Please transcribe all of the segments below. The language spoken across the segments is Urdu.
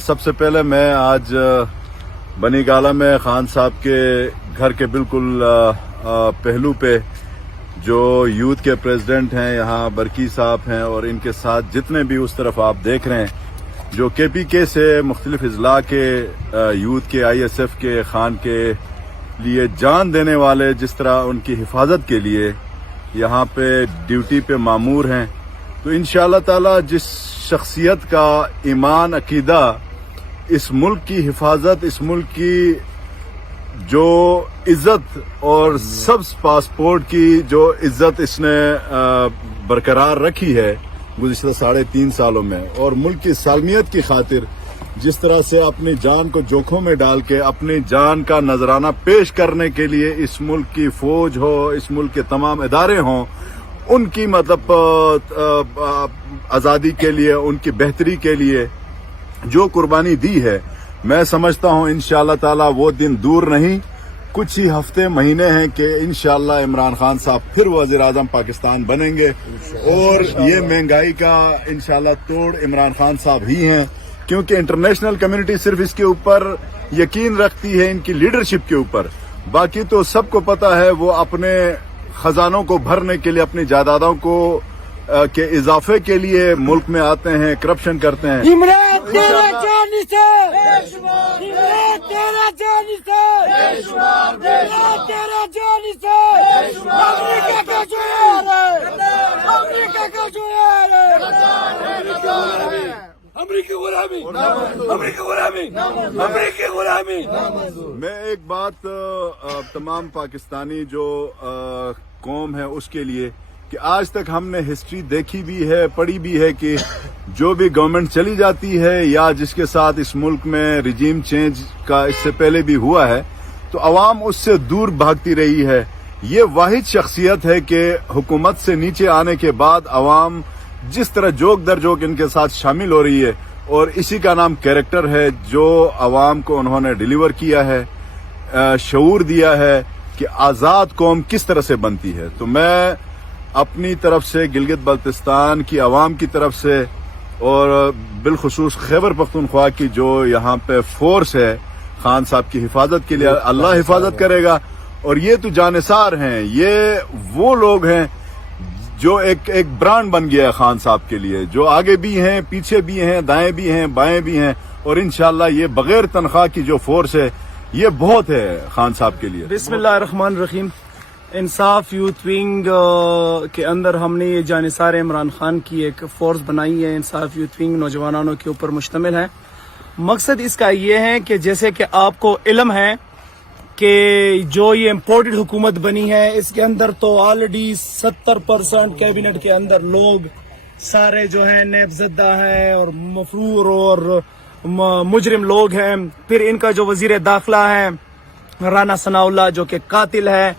سب سے پہلے میں آج بنی گالہ میں خان صاحب کے گھر کے بالکل پہلو پہ جو یوتھ کے پریزیڈنٹ ہیں یہاں برکی صاحب ہیں اور ان کے ساتھ جتنے بھی اس طرف آپ دیکھ رہے ہیں جو کے پی کے سے مختلف اضلاع کے یوتھ کے آئی ایس ایف کے خان کے لیے جان دینے والے جس طرح ان کی حفاظت کے لیے یہاں پہ ڈیوٹی پہ مامور ہیں، تو انشاءاللہ تعالی جس شخصیت کا ایمان عقیدہ اس ملک کی حفاظت، اس ملک کی جو عزت اور سبز پاسپورٹ کی جو عزت اس نے برقرار رکھی ہے گزشتہ 3.5 سالوں میں، اور ملک کی سالمیت کی خاطر جس طرح سے اپنی جان کو جوکھوں میں ڈال کے اپنی جان کا نذرانہ پیش کرنے کے لیے اس ملک کی فوج ہو، اس ملک کے تمام ادارے ہوں، ان کی مطلب آزادی کے لیے، ان کی بہتری کے لیے جو قربانی دی ہے، میں سمجھتا ہوں انشاءاللہ تعالی وہ دن دور نہیں، کچھ ہی ہفتے مہینے ہیں کہ انشاءاللہ عمران خان صاحب پھر وزیر اعظم پاکستان بنیں گے، اور یہ مہنگائی کا انشاءاللہ توڑ عمران خان صاحب ہی ہیں، کیونکہ انٹرنیشنل کمیونٹی صرف اس کے اوپر یقین رکھتی ہے ان کی لیڈرشپ کے اوپر، باقی تو سب کو پتا ہے وہ اپنے خزانوں کو بھرنے کے لیے، اپنی جائیدادوں کو کے اضافے کے لیے ملک میں آتے ہیں، کرپشن کرتے ہیں۔ عمران تیرا جانی سے، عمران تیرا جانی سے، عمران تیرا جانی سے، امریکہ کا جویل ہے، امریکہ کا جویل ہے، امریکی غلامی، امریکی غلامی، امریکی غلامی۔ میں ایک بات تمام پاکستانی جو قوم ہے اس کے لیے کہ آج تک ہم نے ہسٹری دیکھی بھی ہے، پڑھی بھی ہے کہ جو بھی گورنمنٹ چلی جاتی ہے یا جس کے ساتھ اس ملک میں رجیم چینج کا اس سے پہلے بھی ہوا ہے تو عوام اس سے دور بھاگتی رہی ہے۔ یہ واحد شخصیت ہے کہ حکومت سے نیچے آنے کے بعد عوام جس طرح جوک در جوک ان کے ساتھ شامل ہو رہی ہے، اور اسی کا نام کیریکٹر ہے جو عوام کو انہوں نے ڈیلیور کیا ہے، شعور دیا ہے کہ آزاد قوم کس طرح سے بنتی ہے۔ تو میں اپنی طرف سے گلگت بلتستان کی عوام کی طرف سے اور بالخصوص خیبر پختونخوا کی جو یہاں پہ فورس ہے خان صاحب کی حفاظت کے لیے، اللہ حفاظت کرے گا، اور یہ تو جانثار ہیں، یہ وہ لوگ ہیں جو ایک برانڈ بن گیا ہے خان صاحب کے لیے، جو آگے بھی ہیں، پیچھے بھی ہیں، دائیں بھی ہیں، بائیں بھی ہیں، اور انشاءاللہ یہ بغیر تنخواہ کی جو فورس ہے یہ بہت ہے خان صاحب کے لیے۔ بسم اللہ الرحمن الرحیم۔ انصاف یوتھ ونگ کے اندر ہم نے یہ جانثار عمران خان کی ایک فورس بنائی ہے۔ انصاف یوتھ ونگ نوجوانوں کے اوپر مشتمل ہے۔ مقصد اس کا یہ ہے کہ جیسے کہ آپ کو علم ہے کہ جو یہ امپورٹڈ حکومت بنی ہے اس کے اندر تو آلریڈی 70% کیبنٹ کے اندر لوگ سارے جو ہیں نیب زدہ ہیں اور مفرور اور مجرم لوگ ہیں۔ پھر ان کا جو وزیر داخلہ ہے رانا ثناء اللہ جو کہ قاتل ہے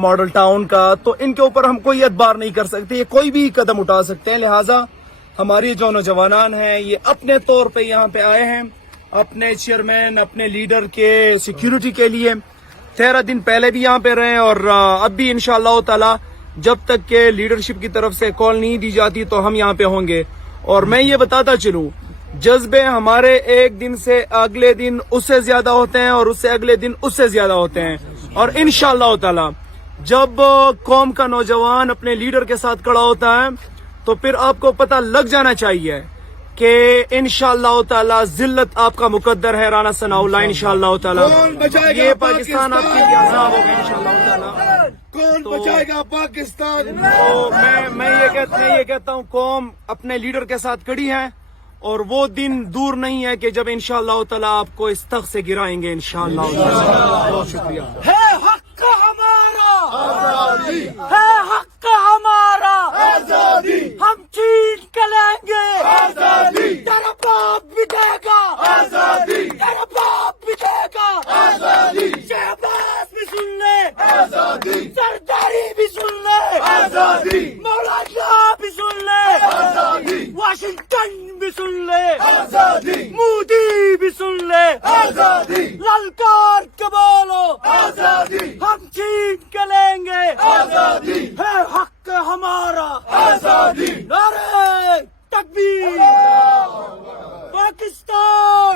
ماڈل ٹاؤن کا، تو ان کے اوپر ہم کوئی اعتبار نہیں کر سکتے، یہ کوئی بھی قدم اٹھا سکتے ہیں۔ لہٰذا ہماری جو نوجوانان ہیں یہ اپنے طور پہ یہاں پہ آئے ہیں اپنے چیئرمین، اپنے لیڈر کے سیکیورٹی کے لیے۔ 13 دن پہلے بھی یہاں پہ رہے اور اب بھی انشاءاللہ تعالی جب تک کہ لیڈرشپ کی طرف سے کال نہیں دی جاتی تو ہم یہاں پہ ہوں گے۔ اور میں یہ بتاتا چلوں، جذبے ہمارے ایک دن سے اگلے دن اس سے زیادہ ہوتے ہیں اور اس سے اگلے دن اس سے زیادہ ہوتے ہیں، اور انشاءاللہ تعالی جب قوم کا نوجوان اپنے لیڈر کے ساتھ کھڑا ہوتا ہے تو پھر آپ کو پتہ لگ جانا چاہیے کہ انشاءاللہ تعالی ذلت آپ کا مقدر ہے رانا ثناء اللہ، انشاءاللہ تعالی یہ پاکستان آپ کے لیے آزاد ہوگا انشاءاللہ تعالی۔ کون بچائے گا پاکستان؟ تو میں یہ کہتا ہوں قوم اپنے لیڈر کے ساتھ کھڑی ہے، اور وہ دن دور نہیں ہے کہ جب انشاءاللہ تعالی آپ کو اس تخت سے گرائیں گے انشاءاللہ تعالی۔ بہت شکریہ۔ ہے حق ہمارا آزادی، ہے حق ہمارا آزادی، ہم چین کے لیں گے آزادی، تیرا باپ بھی دے گا آزادی، تیرا باپ بھی دے گا آزادی، شہباز بھی سن لے آزادی، سرداری بھی سن لے آزادی، مولانا بھی سن لے آزادی، واشنگٹن بھی سن لے آزادی، مودی بھی سن لے آزادی، للکار کے بولو آزادی، ہم چین کے لیں گے آزادی، ہے حق ہمارا آزادی، نعرہ تکبیر۔